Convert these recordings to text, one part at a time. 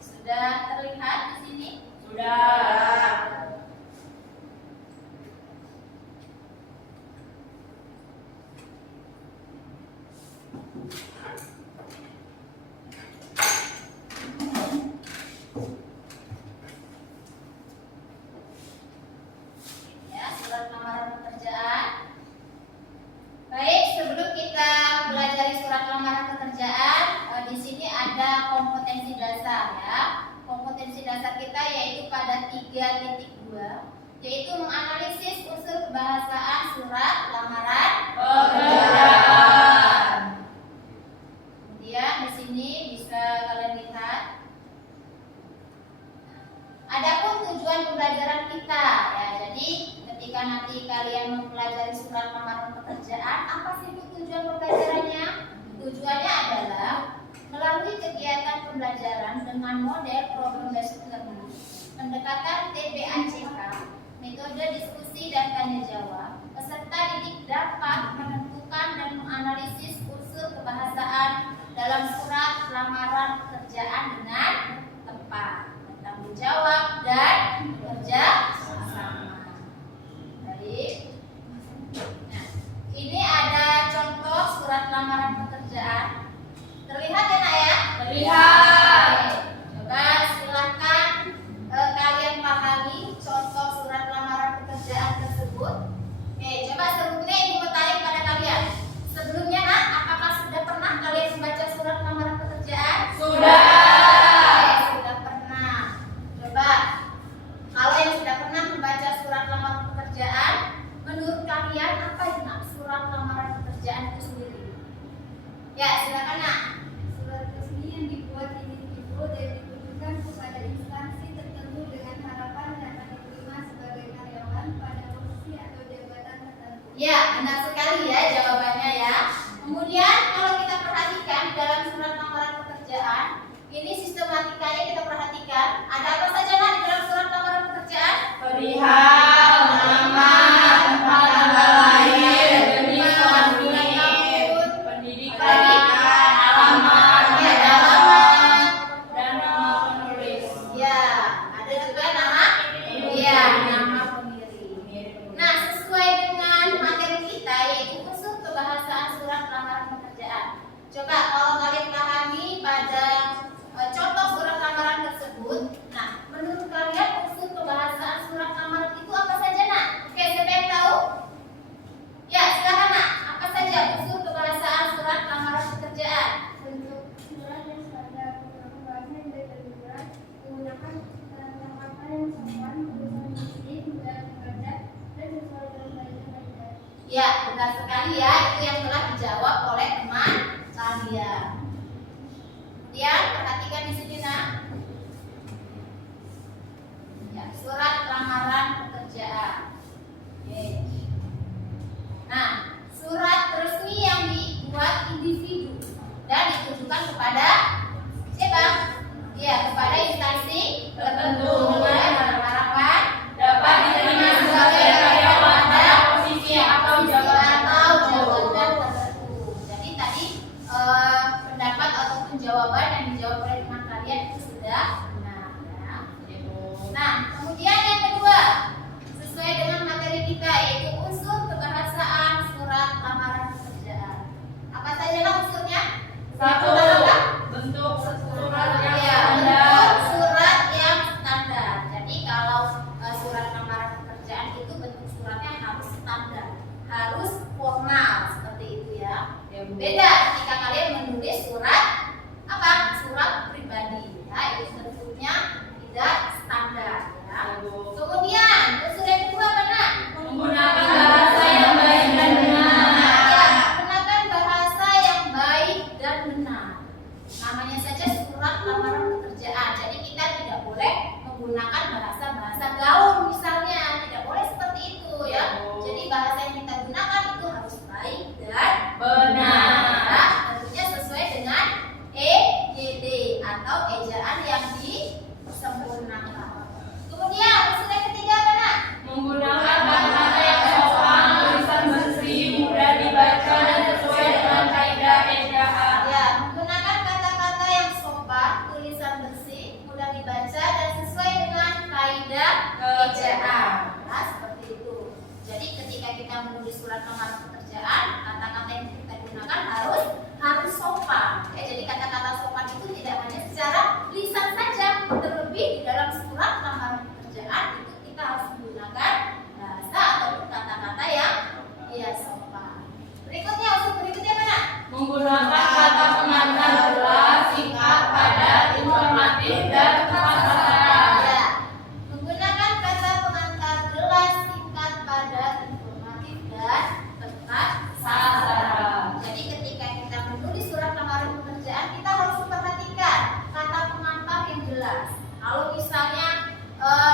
Sudah terlihat di sini? Sudah. Ya, surat lamaran pekerjaan. Baik, sebelum kita pelajari surat lamaran pekerjaan, di sini ada kompetensi dasar ya. Kompetensi dasar kita yaitu pada 3.2, yaitu menganalisis unsur kebahasaan surat lamaran pekerjaan. Kemudian di sini bisa kalian lihat. Adapun tujuan pembelajaran kita ya, jadi ketika nanti kalian mempelajari surat lamaran pekerjaan, apa sih tujuan pembelajarannya? Tujuannya adalah melalui kegiatan pembelajaran dengan model problem based learning, pendekatan TBACK, metode diskusi dan tanya jawab, peserta didik dapat menentukan dan menganalisis unsur kebahasaan dalam surat lamaran pekerjaan dengan tepat, bertanggung jawab dan bekerja sama. Baik. Nah, ini ada contoh surat lamaran pekerjaan. Terlihat ya nak ya? Terlihat. Coba silahkan kalian pahami contoh Kemudian kalau kita perhatikan dalam surat lamaran pekerjaan, ini sistematikanya kita perhatikan. Ada apa saja Nak di dalam surat lamaran pekerjaan? Perihal nama, tempat tanggal lahir, jenis kelamin, pendidikan, alamat, dan nama penulis. Ya, ada juga nama. Ya, nama pengirim. Nah, sesuai dengan materi kita yaitu unsur kebahasaan surat lamaran pekerjaan. Coba kalau kalian pahami pada contoh surat lamaran tersebut. Nah, menurut kalian unsur kebahasaan surat lamaran itu apa saja, Nak? Oke, siapa yang tahu? Ya, silakan, Nak. Apa saja unsur kebahasaan surat lamaran pekerjaan? Bentuk surat yang standar, menggunakan bahasa yang beda-beda, menggunakan kata-kata yang sopan, tulisan bersih, mudah dibaca, dan sesuai dengan kaidah-kaidah. Ya, benar sekali ya. Itu yang telah dijawab oleh teman kalian. Kemudian perhatikan di sini, Nak. Ya, surat lamaran pekerjaan. Oke. Nah, surat resmi yang dibuat individu dan ditujukan kepada siapa? Ya, kepada instansi tertentu dengan harapan Dapat diterima sebagai karyawan pada posisi atau jabatan tertentu. tertentu. Jadi tadi pendapat ataupun jawaban yang dijawab oleh teman kalian itu sudah benar ya. Nah, kemudian yang kedua, sesuai dengan materi kita yaitu unsur kebahasaan surat lamaran pekerjaan. Apa saja lah unsurnya? Satu, Apa? bentuk surat yang Ya, standar. bentuk surat yang standar. Jadi kalau surat lamaran pekerjaan itu bentuk suratnya harus standar, harus formal seperti itu ya. Beda ketika kalian menulis surat apa? Surat pribadi. Ya, itu bentuknya tidak standar. Ya. Kemudian unsur yang kedua apa, Nak? Menggunakan bahasa yang baik dan benar. Ya, gunakan bahasa yang baik dan benar. Namanya saja surat lamaran pekerjaan. Jadi kita tidak boleh menggunakan bahasa-bahasa gaul misalnya, tidak boleh seperti itu ya. Jadi bahasa yang kita gunakan itu harus baik dan Benar. Ya, tentunya sesuai dengan EYD atau ejaan yang disempurnakan. Kemudian unsur yang ketiga apa, Nak? Menggunakan kata-kata yang sopan, tulisan bersih, mudah dibaca dan sesuai dengan kaidah ejaan. Ya, menggunakan kata-kata yang sopan, tulisan bersih, mudah dibaca dan sesuai dengan kaidah ejaan. Nah, seperti itu. Jadi ketika kita menulis surat lamaran pekerjaan, kata-kata yang kita gunakan harus sopan. Ya, jadi kata-kata sopan itu tidak hanya secara lisan saja, terlebih di dalam surat lamaran pekerjaan itu kita harus menggunakan bahasa ataupun kata-kata yang sopan. Berikutnya, unsur berikutnya mana? Menggunakan kata pengantar jelas, singkat, padat, informatif, dan tepat sasaran. Ya, menggunakan kata pengantar jelas, singkat, padat, informatif, dan tepat sasaran. Jadi ketika kita menulis surat lamaran pekerjaan, kita harus memperhatikan kata pengantar yang jelas. Kalau misalnya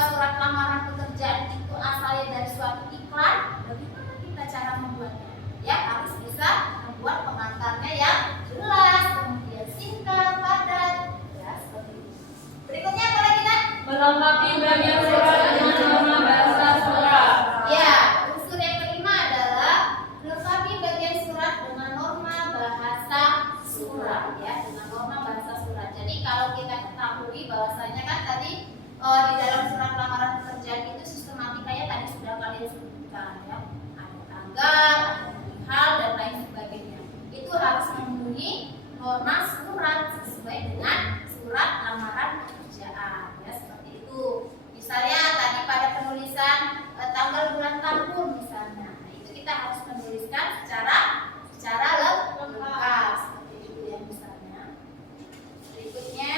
surat lamaran pekerjaan itu asalnya dari suatu iklan, bagaimana kita cara membuatnya? Ya, harus bisa membuat pengantarnya yang jelas, kemudian singkat, padat, ya seperti itu. Berikutnya apa lagi, Nak? Melengkapi bagian surat dengan norma bahasa surat. Ya, unsur yang kelima adalah melengkapi bagian surat dengan norma bahasa surat, ya, dengan norma bahasa surat. Jadi kalau kita ketahui bahwasanya kan tadi di dalam surat lamaran pekerjaan itu sistematikanya tadi sudah kalian sebutkan, ya, ada tanggal, ada hal dan lain sebagainya. Itu harus memenuhi norma surat sesuai dengan surat lamaran pekerjaan, ya seperti itu. Misalnya tadi pada penulisan tanggal bulan tahun misalnya, nah, itu kita harus menuliskan secara lengkap seperti itu ya misalnya. Berikutnya,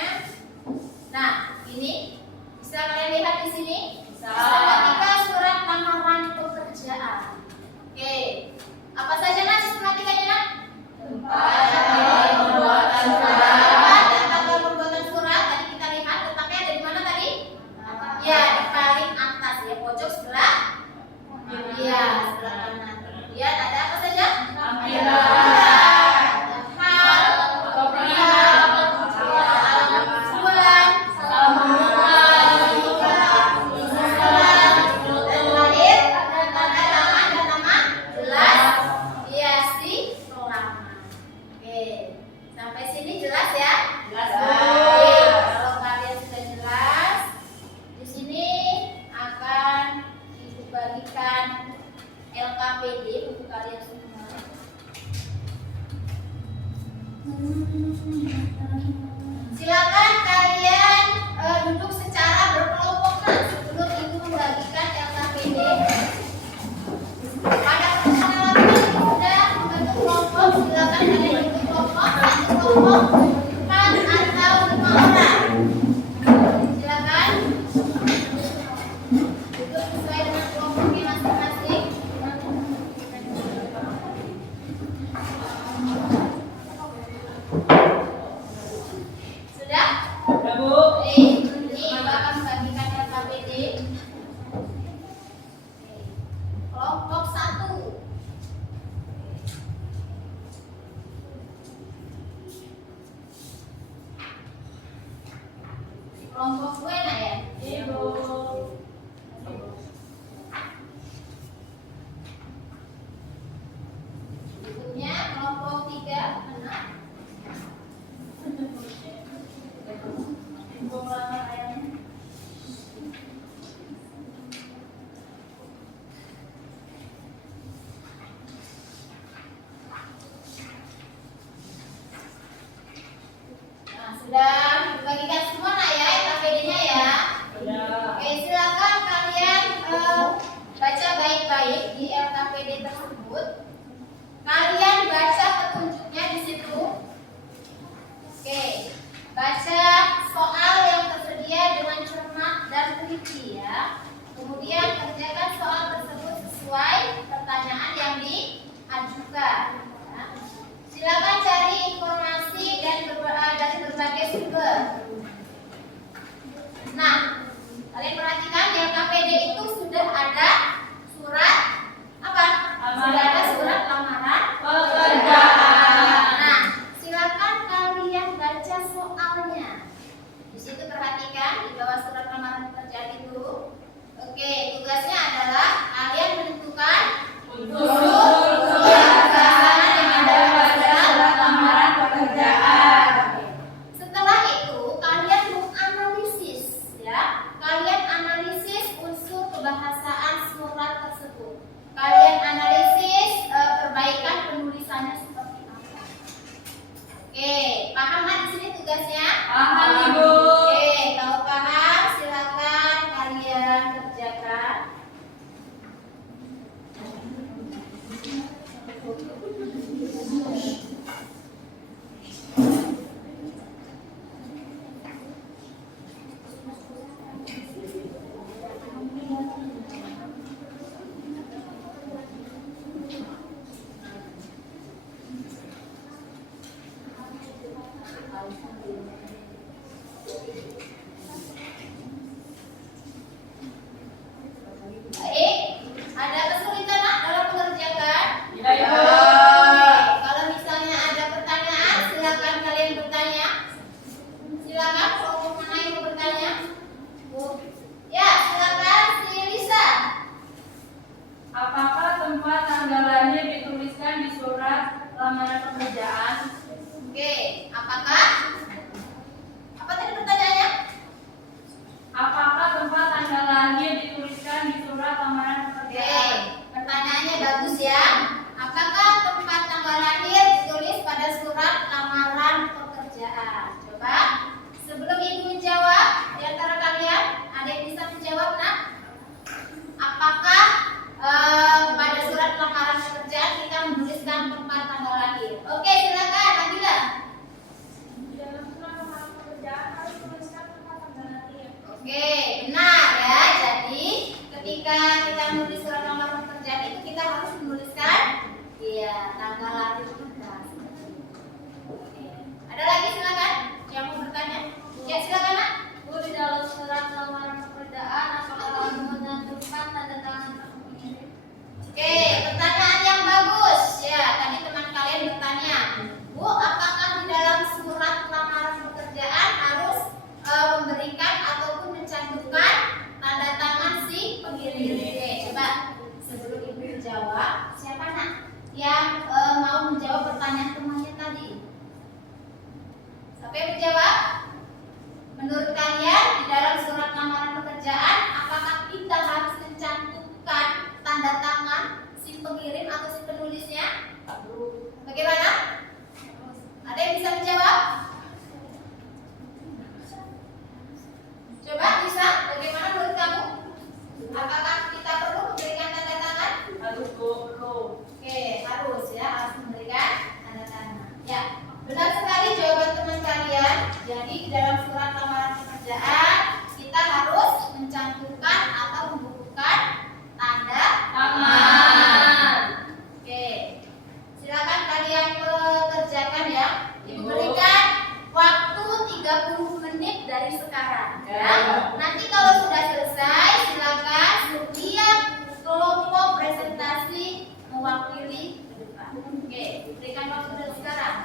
nah ini bisa kalian lihat di sini. Bisa. Sistematika surat lamaran pekerjaan. Oke, apa saja Nak sistematikanya, Nak? Tempat dan pembuatan surat. Tempat dan tanggal pembuatan surat tadi kita lihat. kelompok 4 atau 5 orang. Silakan duduk sesuai dengan kelompoknya masing-masing. Sudah? Sudah, Bu. Ini Ibu akan membagikan LKPD. Kelompok 1. Kelompok 2 nak ya? Ibu. Berikutnya kelompok 3 mana? Ibu melamar ayahnya. Nah, sudah dibagikan semua nak ya LKPD-nya ya. Sudah. Oke, silakan kalian baca baik-baik di LKPD tersebut. Kalian baca petunjuknya di situ. Oke, baca soal yang tersedia dengan cermat dan teliti ya. Kemudian kerjakan soal tersebut sesuai pertanyaan yang diajukan. Ya. Silakan cari informasi dari berbagai sumber. Nah, kalian perhatikan di LKPD itu sudah ada surat apa? Sudah ada surat lamaran Pekerjaan. Nah, silakan kalian baca soalnya. Di situ perhatikan di bawah surat lamaran pekerjaan itu. Oke, tugasnya adalah kalian menentukan Unsur kebiasaan yang ada pada surat lamaran pekerjaan. Setelah itu kalian menganalisis ya. Kalian analisis unsur kebahasaan surat tersebut. Kalian analisis perbaikan penulisannya seperti apa. Oke, paham kan di sini tugasnya? Paham, Ibu. Oke, kalau paham silakan kalian kerjakan. Baik, ada kesulitan nak dalam mengerjakan? Tidak, Ibu. Oke, kalau misalnya ada pertanyaan, silakan kalian bertanya. Silakan kelompok mana yang mau bertanya? Bu. Ya, silakan si Lisa. Apakah tempat tanggal lahir dituliskan di surat lamaran pekerjaan? Oke, apakah? Apa tadi pertanyaannya? Apakah tempat tanggal lahir dituliskan di surat lamaran Oke, pekerjaan? pertanyaannya bagus ya. Apakah tempat tanggal lahir ditulis pada surat lamaran pekerjaan? Coba, sebelum ibu menjawab, di antara kalian ada yang bisa menjawab nak? Apakah pada surat lamaran pekerjaan kita menuliskan tempat tanggal lahir? Oke, silakan Nabila. Dalam surat lamaran pekerjaan harus menuliskan tempat tanggal lahir. Oke, benar ya. Jadi ketika kita menulis surat lamaran pekerjaan itu kita harus menuliskan tanggal lahir kita. Oke. Ada lagi silakan yang mau bertanya? Ya silakan nak. Bu, di dalam surat lamaran pekerjaan apakah mencantumkan tanda tangan pengirim? Oke, pertanyaan yang bagus. Ya, tadi teman kalian bertanya, Bu, apakah di dalam surat lamaran pekerjaan harus memberikan ataupun mencantumkan tanda tangan si pengirim? Oke, coba sebelum ibu menjawab, siapa nak yang mau menjawab pertanyaan temannya tadi? Siapa yang menjawab? Menurut kalian di dalam surat lamaran pekerjaan apakah kita harus mencantumkan tanda tangan si sekarang. Ya. Nanti kalau sudah selesai, silakan setiap kelompok presentasi mewakili ke depan. Oke, berikan waktu dari sekarang.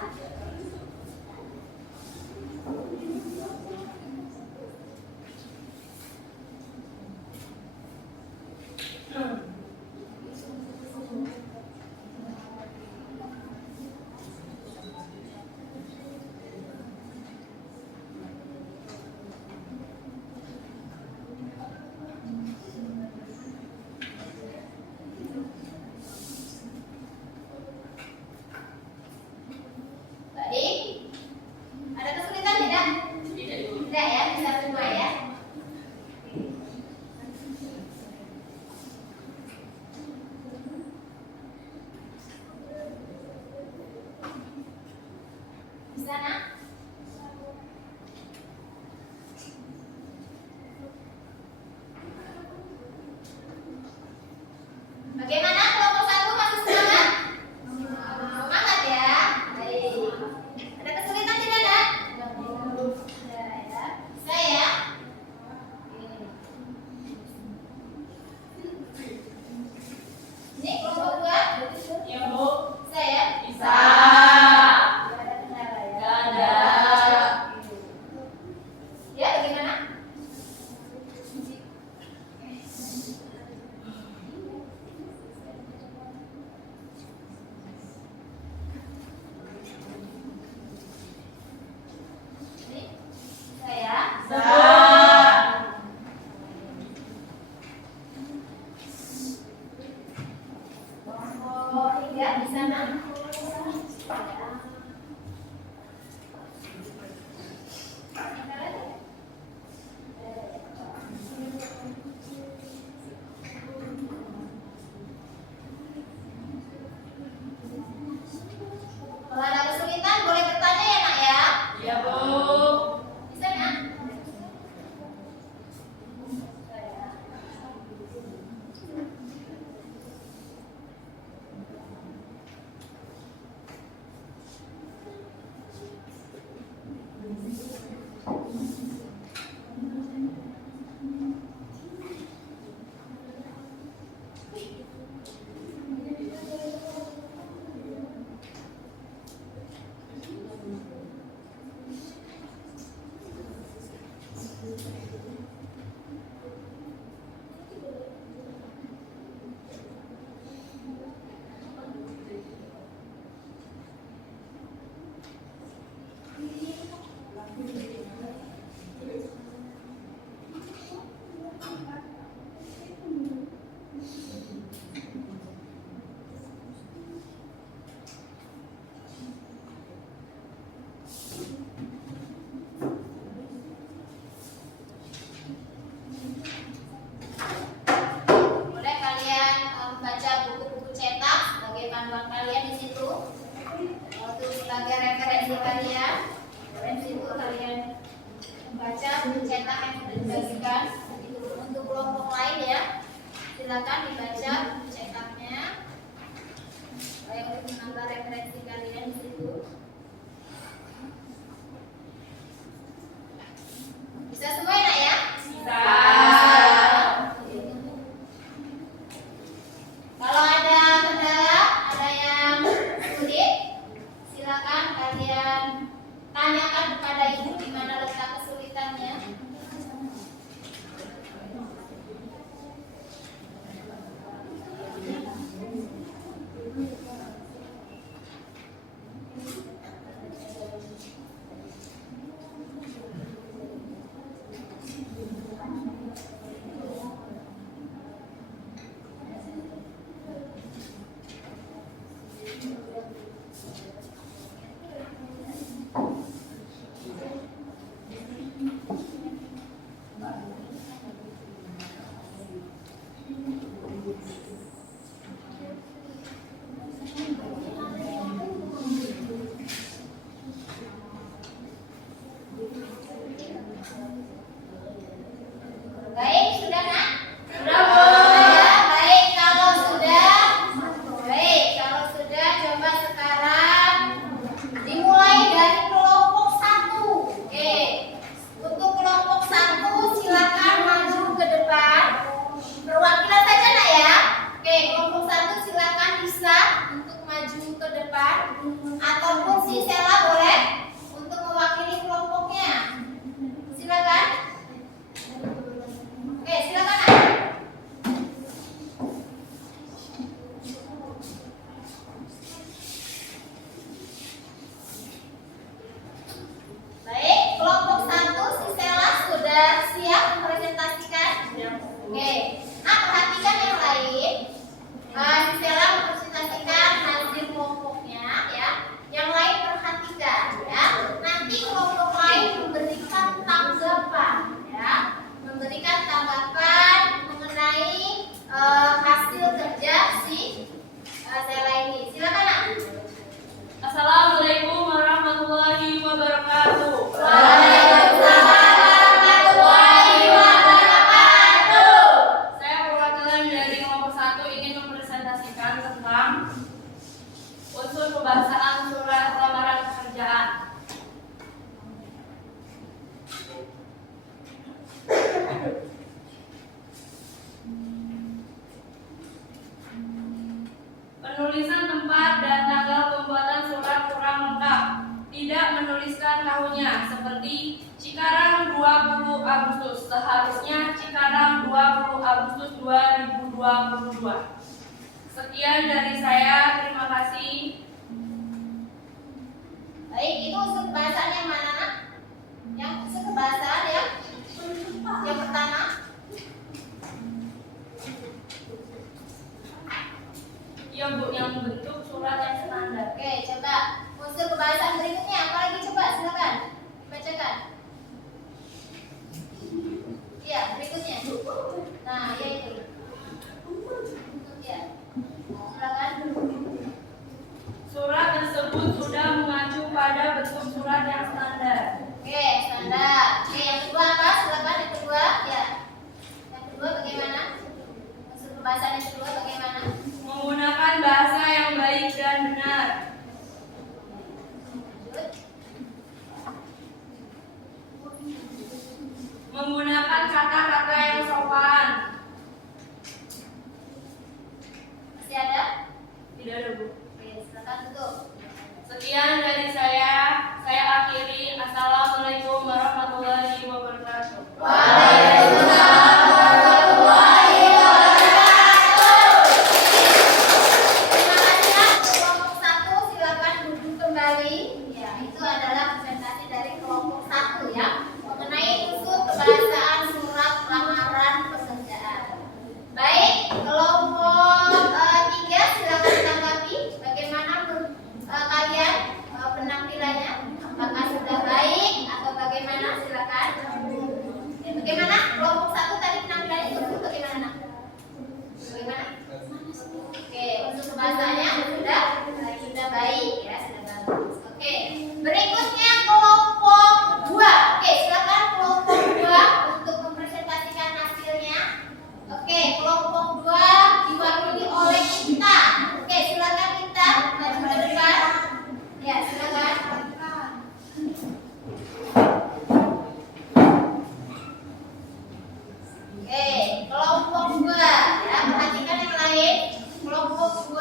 Baik. Ada kesulitan tidak? Tidak ya, bisa semua ya. Bisa nak? Bagaimana kelompok satu masih semangat? Semangat ya. Baik. Ada kesulitan tidak nak? Tidak ya. Bisa ya? Ini kelompok dua? Ya, Bu. Bisa ya? Bisa. Tidak ada kendala ya. Tidak ada. Ya, bagaimana? Ini saya. Kelompok tiga di sana. Kalau ada kesulitan boleh bertanya ya nak ya. Ya, Bu. Bisa nak? Boleh kalian baca buku-buku cetak sebagai panduan kalian di situ. Untuk sebagai referensi kalian, di situ kalian membaca buku cetak yang sudah dibagikan. Untuk kelompok lain ya, silakan dibaca buku cetaknya. Supaya untuk menambah referensi kalian di situ. Bisa semua nak ya? Bisa. Kalau ada kendala, ada yang sulit, silakan kalian tanyakan kepada ibu di mana letak kesulitannya. seperti Cikarang 20 Agustus. Seharusnya Cikarang 20 Agustus 2022. Sekian dari saya, terima kasih. Baik, itu unsur kebahasaan yang mana, Nak? Yang unsur kebahasaan ya? Yang pertama. Iya Bu, yang bentuk surat yang standar. Oke, coba unsur kebahasaan berikutnya apa lagi, coba silakan bacakan. Iya, berikutnya. Nah, ya itu. Ya. Silakan. Surat tersebut sudah mengacu pada bentuk surat yang standar. Oke, standar. Oke, yang kedua apa? Silakan yang kedua. Ya. Yang kedua bagaimana? Unsur kebahasaan yang kedua bagaimana? Menggunakan bahasa yang baik dan benar. Lanjut. Menggunakan kata-kata yang sopan. Masih ada? Tidak ada Bu. Oke, silakan tutup. Sekian dari saya akhiri. Assalamualaikum warahmatullahi wabarakatuh. Waalaikumsalam warahmatullahi wabarakatuh. Terima kasih, Nak. Kelompok 1 silakan duduk kembali. Ya, itu adalah presentasi dari kelompok 1 ya, mengenai unsur kebahasaan surat lamaran pekerjaan. Baik, kelompok 3 silakan tanggapi bagaimana kalian penampilannya, apakah sudah baik atau bagaimana, silakan. Ya, bagaimana kelompok 1 tadi penampilannya itu bagaimana, Nak? Bagaimana? Oke, untuk kebahasaannya sudah baik ya, sudah bagus. Oke, berikutnya kelompok 2. Oke, silakan kelompok 2 untuk mempresentasikan hasilnya. Oke, kelompok 2 diwakili oleh Inta. Oke, silakan Inta maju ke depan. Ya, silakan. Oke, kelompok 2 ya, perhatikan yang lain. Kelompok 2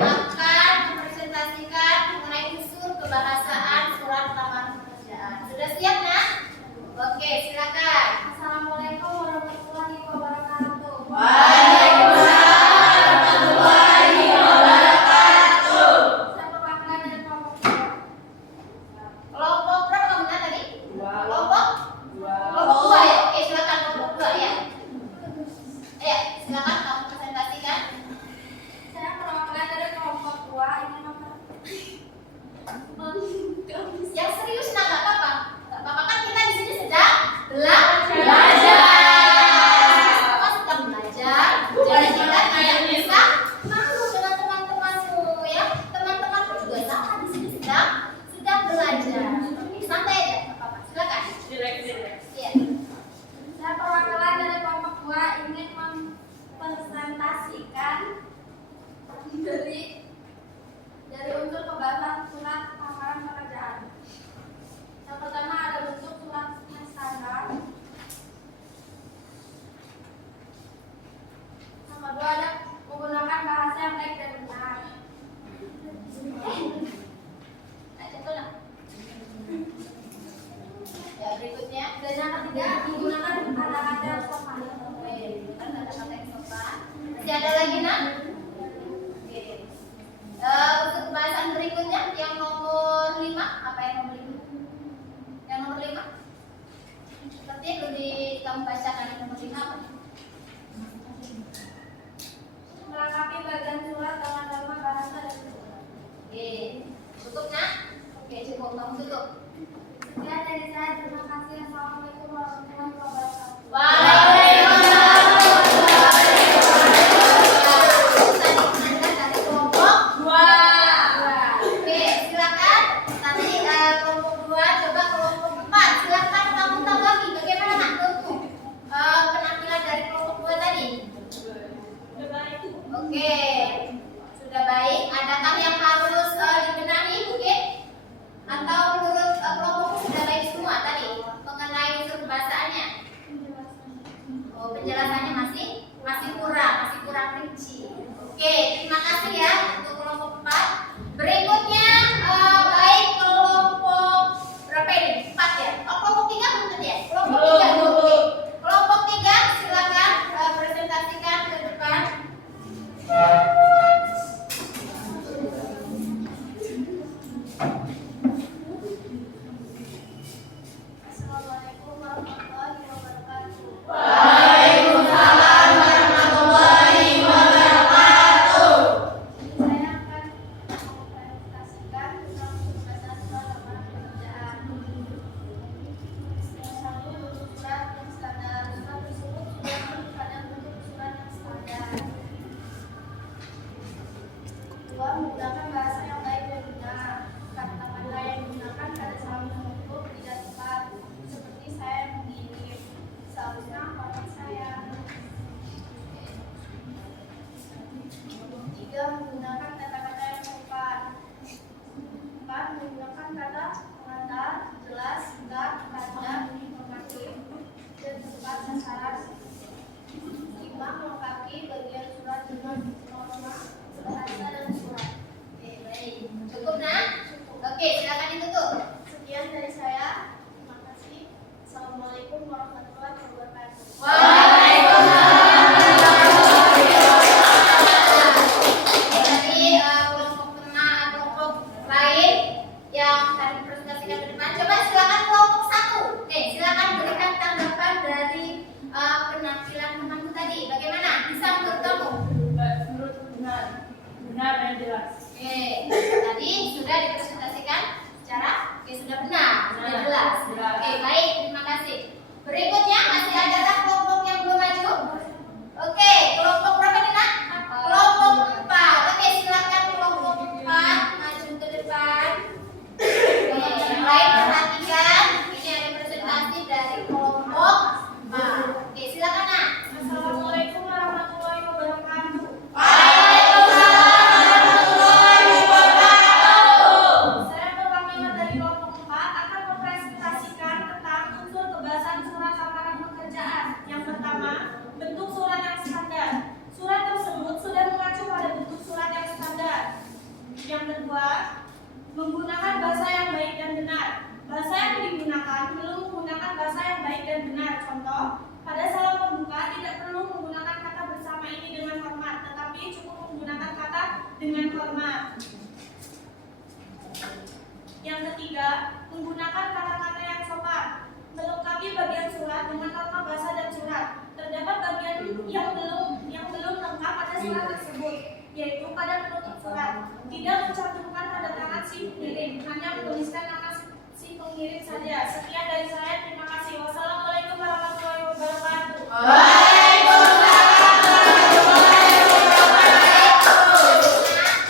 akan mempresentasikan mengenai unsur kebahasaan surat lamaran pekerjaan. Sudah siap, Nak? Oke, silakan. Assalamualaikum warahmatullahi wabarakatuh. Waalaikumsalam warahmatullahi wabarakatuh. Saya perwakilan dari kelompok 2. Kelompok berapa kamu Nak, tadi? Dua. Kelompok? Kelompok 2 ya. Oke, silakan kelompok 2 ya. Ya, silakan kamu presentasikan. Saya perwakilan dari kelompok 2 ini Yang serius, Nak, nggak apa-apa. Nggak apa-apa, kan kita di sini sedang belajar. Semua sedang belajar. Jadi kita tidak bisa malu dengan teman-temanmu ya. Teman-temanmu juga sama di sini sedang belajar. Oke, santai aja, nggak apa-apa. Silakan. Relax. Iya. Saya perwakilan dari kelompok 2 ingin mempresentasikan dari unsur kebahasaan surat lamaran pekerjaan. Yang pertama ada bentuk surat yang standar. Yang kedua ada menggunakan bahasa yang baik dan benar. Ada tuh, Nak. Ya, berikutnya. Dan yang ketiga menggunakan kata-kata yang sopan. Oke, kan kata-kata yang sopan. Masih ada lagi, Nak? Oke. Untuk pembahasan berikutnya yang nomor 5, apa yang nomor 5? Yang nomor 5? Sepertinya perlu kamu bacakan yang nomor 5 apa? Melengkapi bagian surat dengan norma bahasa dan tutur. Oke, tutup, Nak? Oke, cukup, kamu tutup. Sekian dari saya, terima kasih. Assalamualaikum warahmatullahi wabarakatuh. Waalaikumsalam warahmatullahi wabarakatuh. Tadi Anda dari kelompok 2. Oke, silakan. Tadi kelompok 2, coba kelompok 4. Silakan kamu tanggapi bagaimana, Nak, untuk penampilan dari kelompok 2 tadi. Oke, sudah baik. Adakah yang harus dibenahi mungkin? Atau menurut kelompokku sudah baik semua tadi mengenai unsur kebahasaannya? Oh, penjelasannya masih kurang rinci. Oke, terima kasih ya untuk kelompok 4. Berikutnya baik kelompok berapa ini? 4 ya? Oke, tadi sudah dipresentasikan secara sudah benar, sudah jelas. Oke, baik, terima kasih. Berikutnya masih ada kelompok yang belum maju. Oke, kelompok berapa nih Nak? Kelompok 4. Oke, silakan kelompok 4 maju ke depan. Oke, yang lain perhatikan. Ini ada presentasi dari kelompok 4. Oke, silakan Nak. Assalamualaikum warahmatullahi wabarakatuh. Saya perwakilan dari kelompok 4 akan mempresentasikan tentang unsur kebahasan surat lamaran pekerjaan. Yang pertama, bentuk surat yang standar. Surat tersebut sudah mengacu pada bentuk surat yang standar. Yang kedua, menggunakan bahasa yang baik dan benar. Bahasa yang digunakan belum menggunakan bahasa yang baik dan benar. Contoh, pada salam pembuka tidak perlu menggunakan kata bersama ini dengan hormat, tetapi cukup menggunakan kata dengan hormat. Yang ketiga, menggunakan kata-kata yang sopan. Melengkapi bagian surat dengan norma bahasa dan surat. Terdapat bagian yang belum lengkap pada surat tersebut, yaitu pada penutup surat. Tidak mencantumkan tanda tangan si pengirim, hanya menuliskan nama si pengirim saja. Sekian dari saya, terima kasih. Wassalamualaikum warahmatullahi wabarakatuh.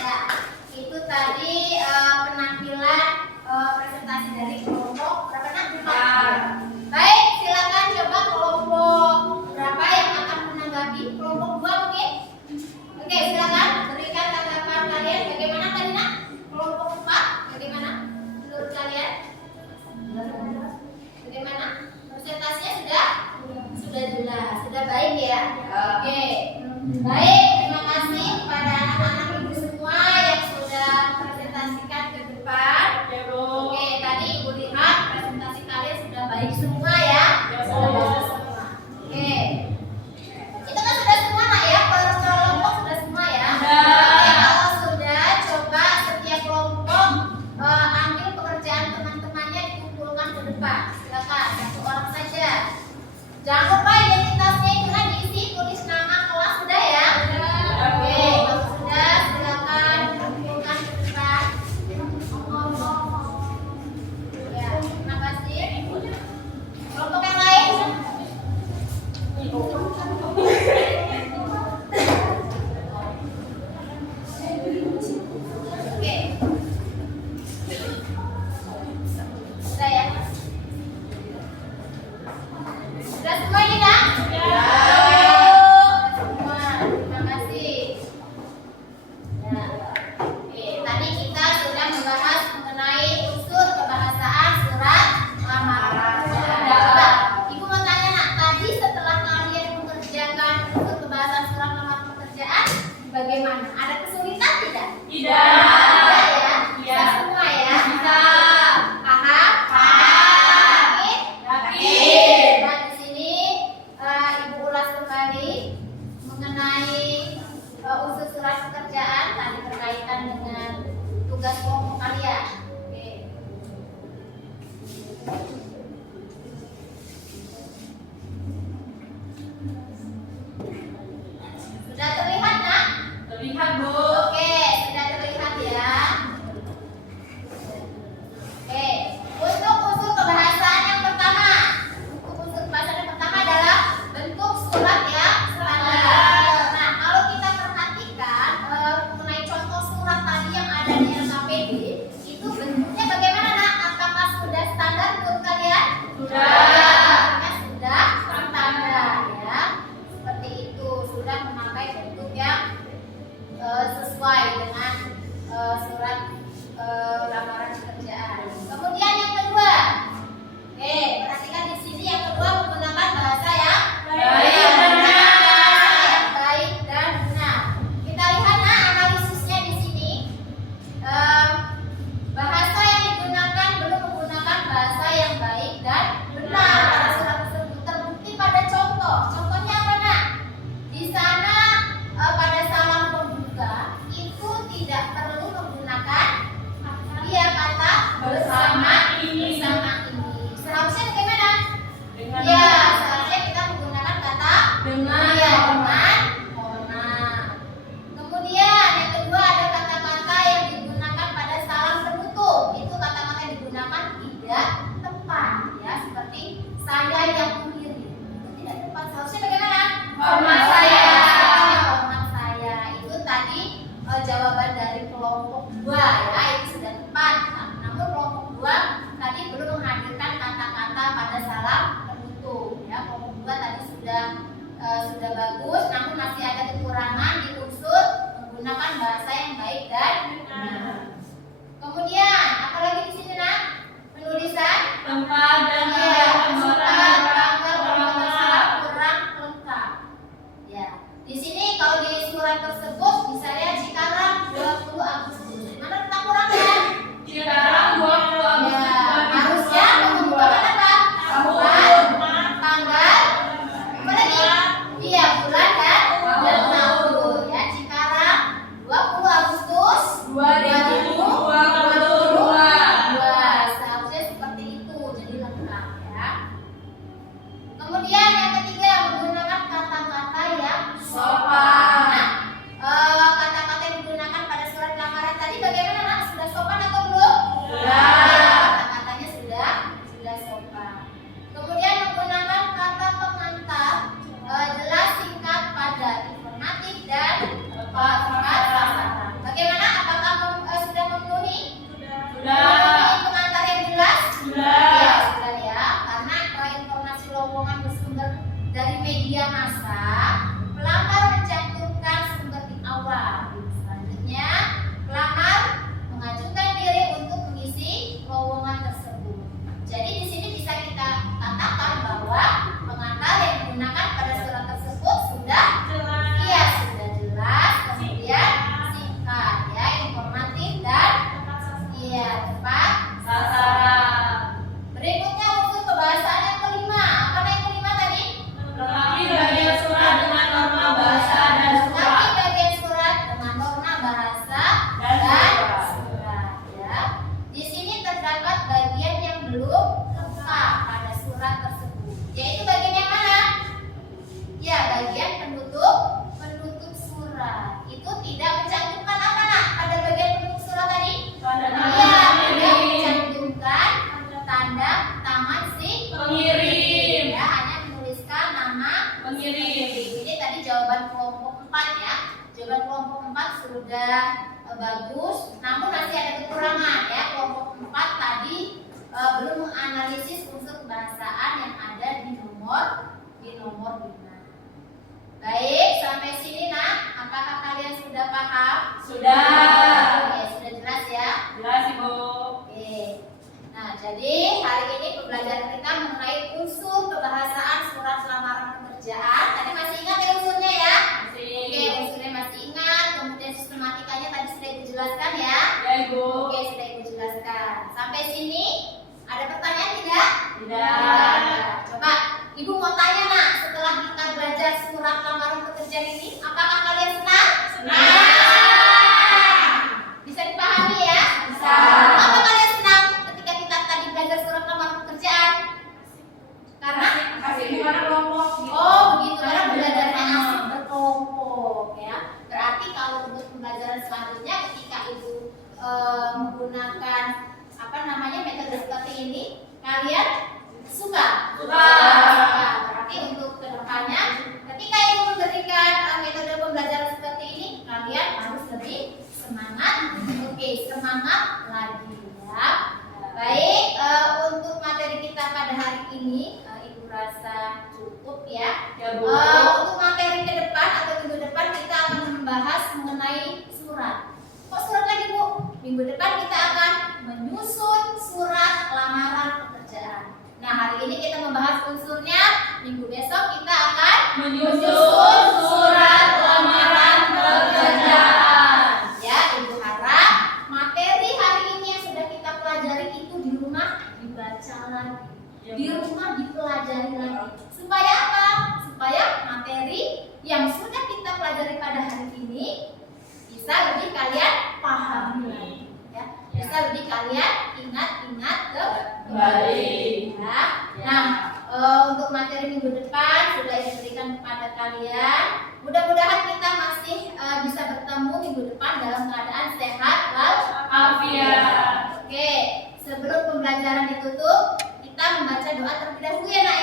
Ya, itu tadi penampilan presentasi dari kelompok berapa Nak? 4. Baik, silakan coba kelompok berapa yang akan menanggapi? Kelompok 2 mungkin? Oke, silakan berikan tanggapan kalian. Bagaimana tadi Nak? Kelompok 4 bagaimana menurut kalian? Bagaimana? Presentasinya sudah jelas, sudah baik ya. Oke. Baik, terima kasih kepada anak-anak ibu semua yang sudah presentasikan ke depan. Oke, tadi Ibu lihat presentasi kalian sudah baik semua ya. Sudah bagus semua. Oke. Itu kan sudah semua Nak ya? Per kelompok sudah semua ya? Oke, kalau sudah, coba setiap kelompok ambil pekerjaan teman-temannya dikumpulkan ke depan. Silakan, 1 orang saja. Jangan lupa identitasnya itu kan diisi, tulis nama kelas sudah ya? Oke, kalau sudah silakan kumpulkan ke depan. Ya, terima kasih. Kelompok yang lain? Oke. Sudah ya? Sudah semua ini Nak? Semua, terima kasih. Ya. Oke, tadi kita sudah membahas mengenai unsur kebahasaan surat lamaran. Coba, Ibu mau tanya Nak, tadi setelah kalian mengerjakan unsur kebahasaan surat lamaran pekerjaan, bagaimana? Ada kesulitan tidak? Tidak. Tidak ya? Iya. Bisa semua ya? Bisa. Paham? Yakin? Yakin. Nah, di sini Ibu ulas kembali mengenai unsur surat pekerjaan tadi berkaitan dengan tugas kelompok kalian. Oke. Sudah terlihat Nak? Terlihat, Bu. Oke, sudah terlihat Hormat saya. Hormat saya. Itu tadi jawaban dari kelompok 2 ya. Ini sudah tepat. Namun kelompok 2 tadi belum menghadirkan kata-kata pada salam penutup ya. Kelompok 2 tadi sudah bagus, namun masih ada kekurangan di unsur menggunakan bahasa yang baik dan benar. Kemudian apalagi di sini nak? Penulisan Tempat dan tempat, tanggal, salam kurang lengkap. Ya, di sini kalau di surat tersebut bisa lihat Cikarang 20 Agustus. Di mana letak kurangnya? Cikarang 20 Agustus. Ya, harusnya menggunakan apa? Tanggal, apa lagi? Iya, bulan dan tahun. Ya, Cikarang 20 Agustus 2022. Seharusnya seperti itu, jadi lengkap ya. Kemudian yang ketiga menggunakan kata-kata yang Sopan. Nah, kata-kata yang digunakan pada surat lamaran tadi bagaimana nak? Sudah sopan atau belum? Sudah. Ya, kata-katanya sudah sopan. Kemudian menggunakan kata pengantar jelas, singkat, padat, informatif dan tepat sasaran. Bagaimana? Apakah sudah memenuhi? Memenuhi pengantar yang jelas? Ya, sudah ya. Karena informasi lowongan bersumber dari media massa, pelamar mencantumkan sumber di awal. Selanjutnya, pelamar mengajukan diri untuk mengisi lowongan tersebut. Jadi di sini bisa kita katakan bahwa pengantar yang digunakan pada surat tersebut sudah jelas, kemudian singkat, ya, informatif dan tepat sasaran. Berikutnya unsur kebahasaan yang kelima. Apa yang kelima tadi? Lengkapi bagian surat dengan norma bahasa dan surat. Lengkapi bagian surat dengan norma bahasa Dan dan surat. surat. Ya. Di sini terdapat bagian yang belum lengkap pada surat tersebut. Yaitu bagian yang mana? Ya, bagian penutup surat. Itu tidak mencantumkan apa nak? Pada bagian penutup surat tadi? Pada Ya, nama tidak mencantumkan tanda tangan si pengirim. ya, hanya menuliskan nama Pengirim. Ini tadi jawaban kelompok 4 ya. Jawaban kelompok 4 sudah bagus, namun masih ada kekurangan ya. Kelompok 4 tadi belum menganalisis unsur kebahasaan yang ada di nomor 5. Baik, sampai sini nak. Apakah kalian sudah paham? Sudah. Oke, sudah jelas ya. Jelas Ibu. Oke. Nah, jadi hari ini pembelajaran kita mengenai unsur kebahasaan surat lamaran pekerjaan. Tadi masih ingat ya unsurnya ya? Oke, unsurnya masih ingat. Kemudian sistematikanya tadi sudah Ibu jelaskan ya? Ya Ibu. Oke, sudah Ibu jelaskan. Sampai sini ada pertanyaan tidak? Tidak. Coba Ibu mau tanya nak, setelah kita belajar surat lamaran pekerjaan ini, apakah kalian senang? Bisa dipahami ya? Bisa. Apa kalian senang ketika kita tadi belajar surat lamaran pekerjaan? Karena Kasih di mana kelompok? oh begitu, karena belajarnya asik berkelompok ya. Berarti kalau untuk pembelajaran selanjutnya ketika Ibu menggunakan apa namanya metode seperti ini, kalian suka? Suka. Berarti untuk kedepannya ketika Ibu memberikan metode pembelajaran seperti ini, kalian harus lebih semangat. Oke, semangat lagi ya. Baik, untuk materi kita pada hari ini Ibu rasa cukup ya. Ya Bu. Untuk materi ke depan atau minggu depan kita akan membahas mengenai surat. Kok surat lagi Bu? Minggu depan kita akan menyusun surat lamaran pekerjaan. Nah, hari ini kita membahas unsurnya. Minggu besok kita akan Menyusun surat lamaran pekerjaan. Ya, Ibu harap materi hari ini yang sudah kita pelajari itu di rumah dibaca lagi. Di rumah dipelajari lagi. Supaya apa? Supaya materi yang sudah kita pelajari pada hari ini bisa lebih kalian pahami lagi. Ya, bisa lebih kalian ingat-ingat Kembali. ya. Nah, untuk materi minggu depan sudah diberikan kepada kalian. Mudah-mudahan kita masih bisa bertemu minggu depan dalam keadaan sehat walafiat. Oke, sebelum pembelajaran ditutup, kita membaca doa terlebih dahulu ya nak